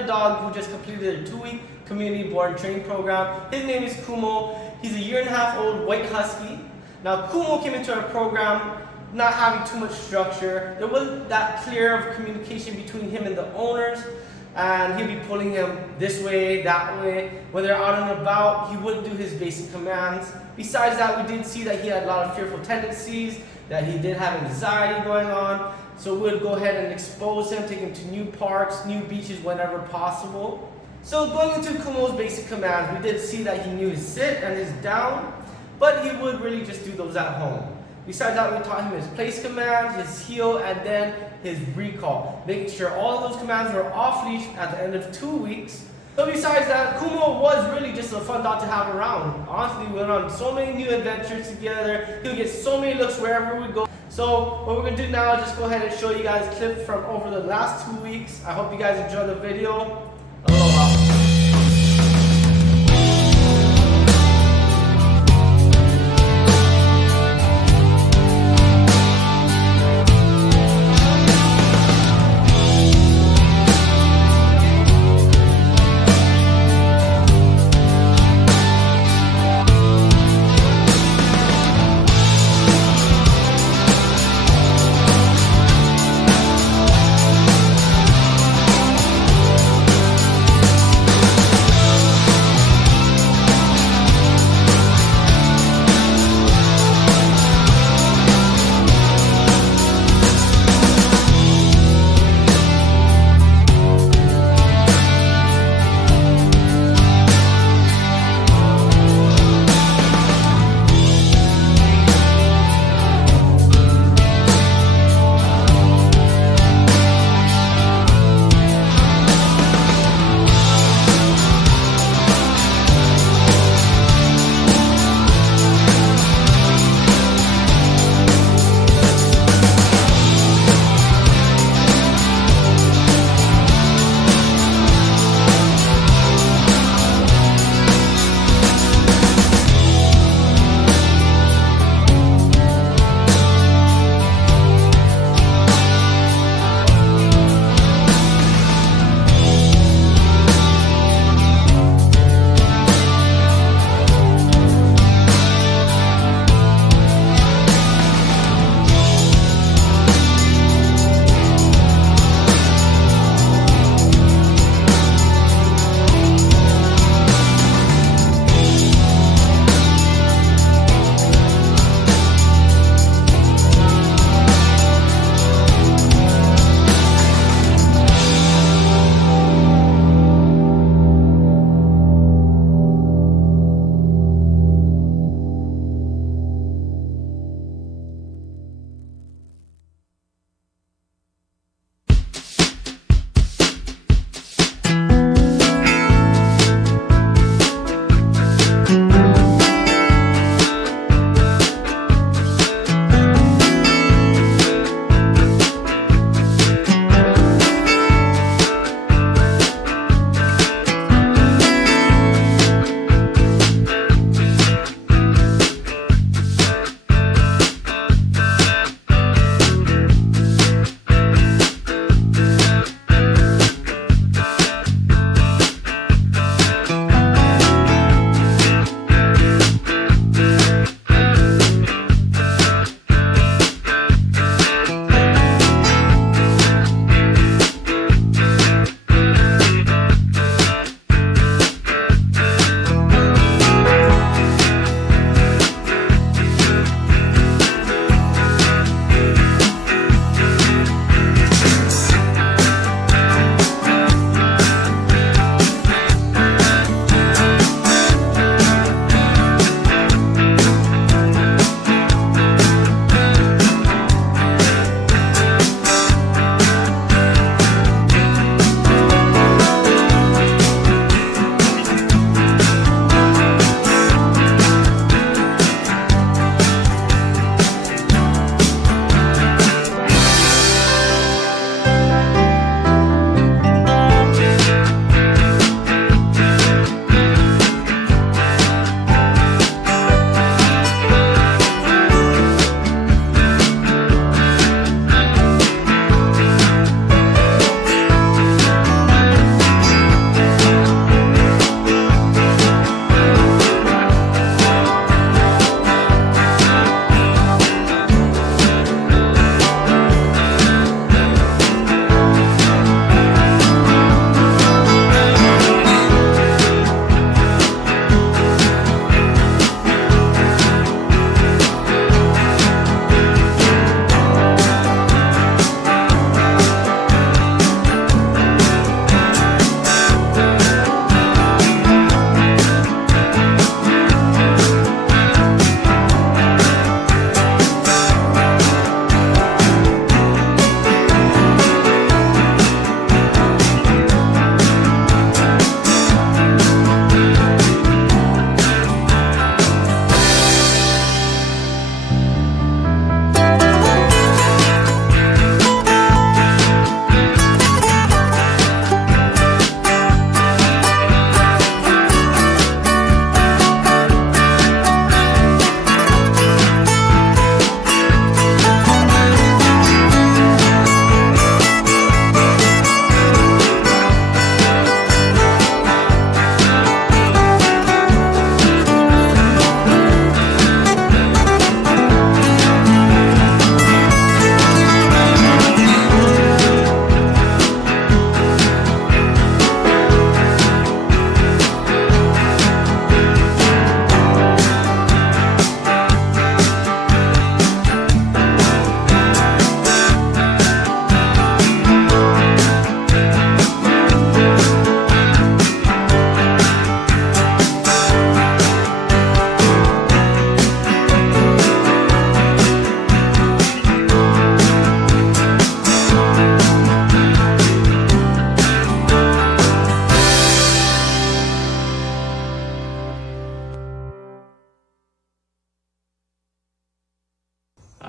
another dog who just completed a 2-week community board training program. His name is Kumo. He's a 1.5-year old white Husky. Now Kumo came into our program not having too much structure. There wasn't that clear of communication between him and the owners, and he'd be pulling him this way, that way. When they're out and about, he would do his basic commands. Besides that, we did see that he had a lot of fearful tendencies, that he did have anxiety going on. So we'd go ahead and expose him, take him to new parks, new beaches whenever possible. So going into Kumo's basic commands, we did see that he knew his sit and his down, but he would really just do those at home. Besides that, we taught him his place command, his heel, and then his recall, making sure all of those commands were off leash at the end of 2 weeks. So besides that, Kumo was really just a fun dog to have around. Honestly, we went on so many new adventures together. He'll get so many looks wherever we go. So what we're going to do now is just go ahead and show you guys clips from over the last 2 weeks. I hope you guys enjoyed the video. Aloha.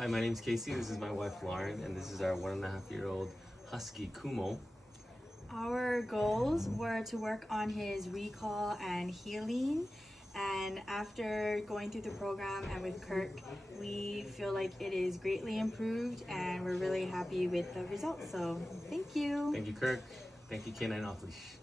Hi, my name's Casey. This is my wife Lauren, and this is our 1.5-year-old Husky Kumo. Our goals were to work on his recall and healing, and after going through the program and with Kirk, we feel like it is greatly improved and we're really happy with the results. So thank you. Thank you, Kirk. Thank you, Canine Off Leash.